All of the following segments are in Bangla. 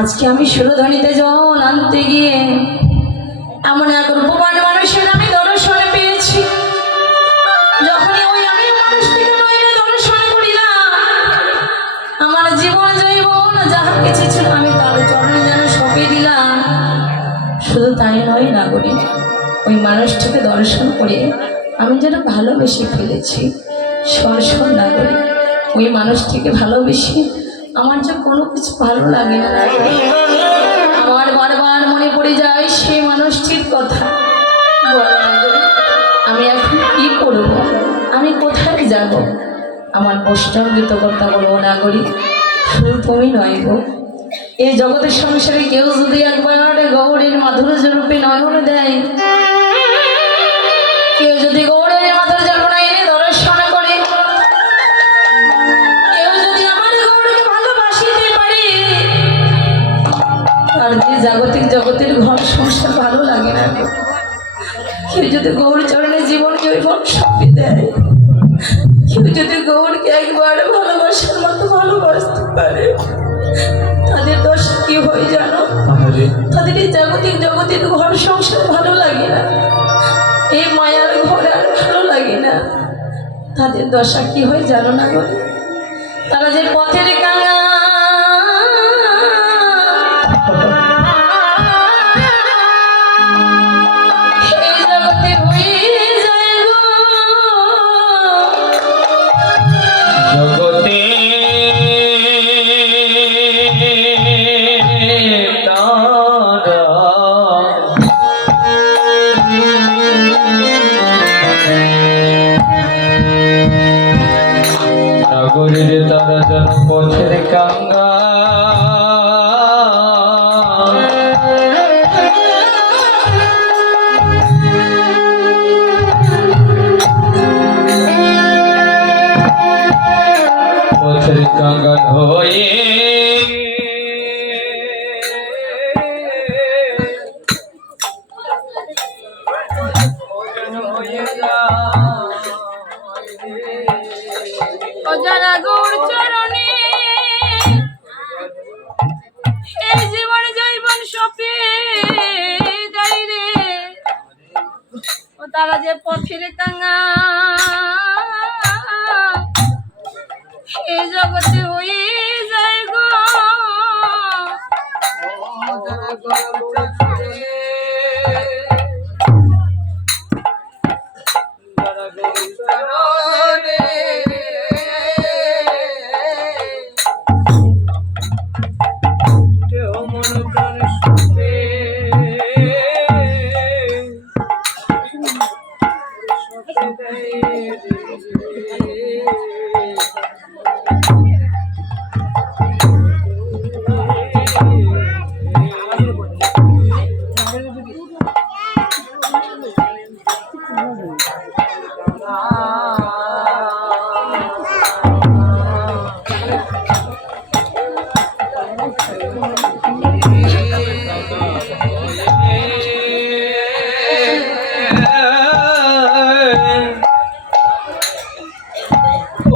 আজকে আমি সুরধ্বনিতে জল আনতে গিয়ে এমন এক রূপবান মানুষের আমি দর্শনে পেয়েছি। যখনই ওই আমি মানুষটিকে নইলে দর্শন করিলাম, আমার জীবন জৈবন যাহা কিছু ছিল আমি তার চরণে যেন সঁপে দিলাম। শুধু তাই নয় নাগরিক, ওই মানুষটিকে দর্শন করে আমি যেন ভালোবেসে ফেলেছি। সরসর নাগরিক, ওই মানুষটিকে ভালোবেসে আমার যে কোনো কিছু ভালো লাগে না। আমার বারবার মনে পড়ে যায় সেই মানুষটির কথা। আমি এখন কি করব, আমি কোথায় যাব? আমার প্রশ্নবিত কথা বলবো নাগরিক, শুধু তুমি নয় গো, এই জগতের সংসারে কেউ যদি একবার গৌরের মাধুর্য রূপে নয়ন দেয়, কেউ যদি গৌরের মাধুর্য রূপে এনে দর্শন করে, কেউ যদি আমার গৌরকে ভালোবাসিতে পারে, আর যে জাগতিক জগতের ঘর সংসার ভালো লাগে না। কেউ যদি গৌর চরণে জীবনকে ওইভাব সঁপে দেয়, কেউ যদি গৌরকে একবার ভালোবাসার মতো ভালোবাসতে পারে, তাদের দোষ কি হয় জানো? তাদের এই জাগতিক জগতের ঘর সংসার ভালো লাগে না, এই মায়ার ঘর আর ভালো লাগে না। তাদের দশা কি হয় জানো না বলে? তারা যে পথের কাঙা, এই জগতে হয়ে যায় গো জগতে নাগরের তারা যেন পথের কাঙ্গা, পথের কাঙ্গা হয়ে অজানা গৌর চরণে এই জীবন জৈবন সপে দেয় রে। ও তারা যে পথের কাঙা, এই জগতে হয়ে যায় গো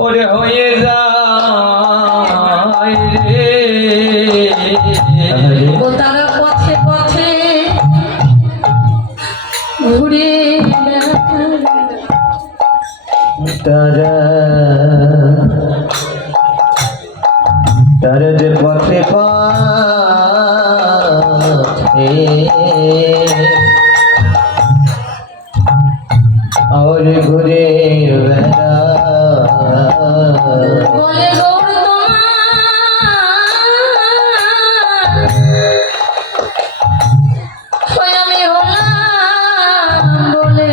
ওরে হয়ে যায় রে। ও তারা পথে পথে ঘুরে বেড়ায়। তারা যে পথে পথে और ঘুরে বলে গৌর তোমার আমি হলাম বলে,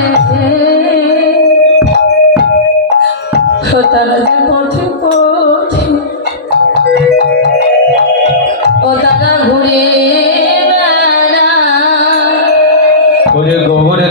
তারা যে পথে পথে ও তারা ঘুরে বেড়ায়। ওরে গোবর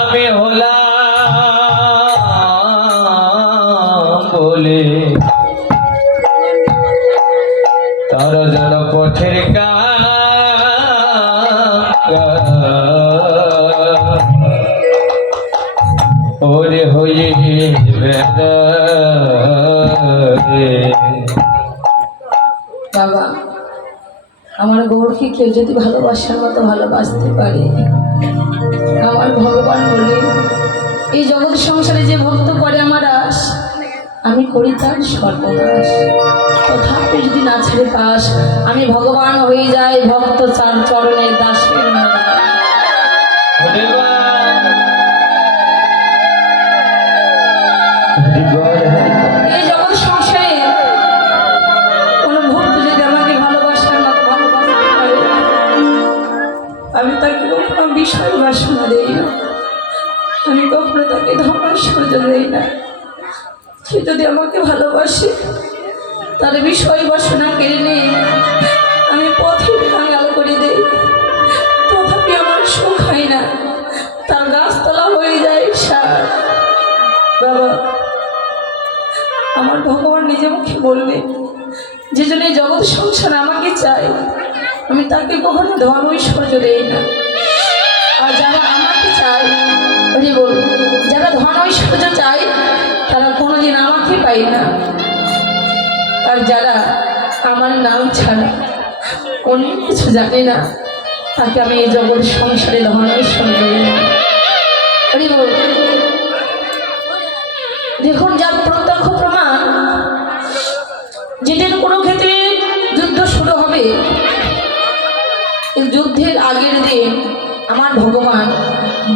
আমি হলাম বলে তারা যেন পথের কাঙ্গা ওরে হয়ে বেড়াবে। বাবা, আমার গৌরকে কেউ যদি ভালোবাসার মতো ভালোবাসতে পারে, আমার ভগবান বলে এই জগৎ সংসারে যে ভক্ত করে আমার আশ, আমি করি তার সর্বনাশ। তথাপি যদি না ছেড়ে পাস, আমি ভগবান হয়ে যাই ভক্ত চার চরণের দাসের মতো। ওরে বাবা, এই জগৎ সংসারে কোনো ভক্ত যদি আমাকে ভালোবাসার মতো ভালোবাসতে পারে, আমি তাকে কখনো বিষয় বাসনা দেই না, আমি কখনো তাকে ধর্মৈশ্বর্য দেই না। সে যদি আমাকে ভালোবাসে, তার বিষয় বাসনা কেড়ে নিয়ে আমি পথে কাঙাল করে দেই, তথাপি আমার সুখ হয় না, তার গাছতলা হয়ে যায় সার। বাবা, আমার ভগবান নিজে মুখে বলবে, যে জন্য এই জগৎ সংসার আমাকে চাই, আমি তাকে কখনো ধন ঐশ্বর্য দেই না। আর যারা আমাকে চায়, বল, যারা ধন ঐশ্বর্য চায়, তারা কোনোদিন আমাকে পায় না। আর যারা আমার নাম ছাড়া অন্য কিছু জানে না, তাকে আমি এই জগৎ সংসারে ধন ঐশ্বর্য দেই না। বল, দেখুন, যার প্রত্যক্ষ প্রমাণ, যেদিন কোনো ক্ষেত্রে যুদ্ধ শুরু হবে, এই যুদ্ধের আগের দিন আমার ভগবান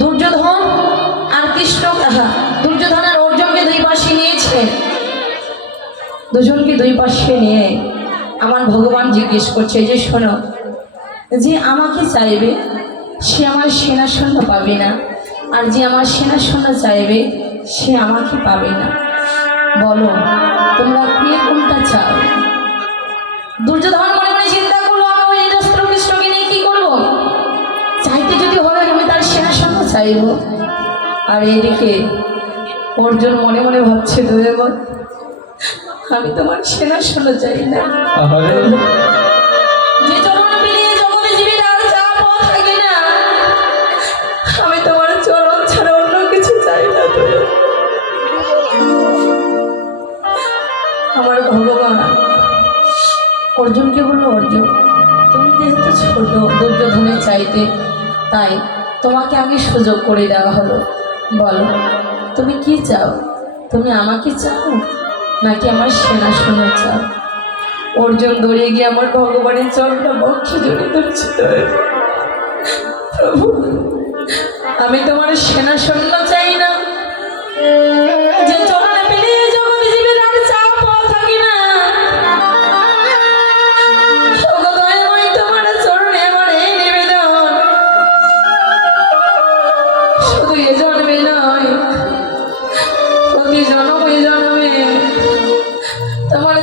দুর্যোধন আর কৃষ্ণ, দুর্যোধন আর অর্জুনকে দুই পাশে নিয়েছে। দুজনকে দুই পাশে নিয়ে আমার ভগবান জিজ্ঞেস করছে যে, শোনো, যে আমাকে চাইবে সে আমার সেনা সৈন্য পাবে না, আর যে আমার সেনা সৈন্য চাইবে সে আমাকে পাবে না। বলো, তোমরা কে কোনটা চাও? দুর্যোধন মনে মনে চিন্তা করলো, আমি ওই নিরস্ত্র কৃষ্ণকে নিয়ে কি করবো? চাইতে যদি হয় আমি তার সেনা সৈন্য চাইব। আর এদিকে অর্জুন মনে মনে ভাবছে, দয়াবর, আমি তোমার সেনা সৈন্য চাই না। যে চরণ পেরিয়ে জগতে জীবের আর যা পথ থাকে না, আমি তোমার চরণ ছাড়া অন্য কিছু চাই না। আমার ভগবান অর্জুনকে বললো, অর্জুন, তুমি যেহেতু ছোট দুর্যোধনের চাইতে, তাই তোমাকে আগে সুযোগ করে দেওয়া হলো। বলো, তুমি কি চাও? তুমি আমাকে চাও নাকি আমার সেনা সৈন্য চাও? অর্জুন দৌড়িয়ে গিয়ে আমার ভগবানের চরণটা বক্ষে জড়িয়ে ধরছে। প্রভু, আমি তোমার সেনা সৈন্য চাই না, যে চরণে পেলে জগতে জীবের আর চা পাওয়া থাকে না। তোমার চরণে আমার এই নিবেদন, শুধু এ জন্মে নয়, প্রতি জন্মে জন্মে তোমার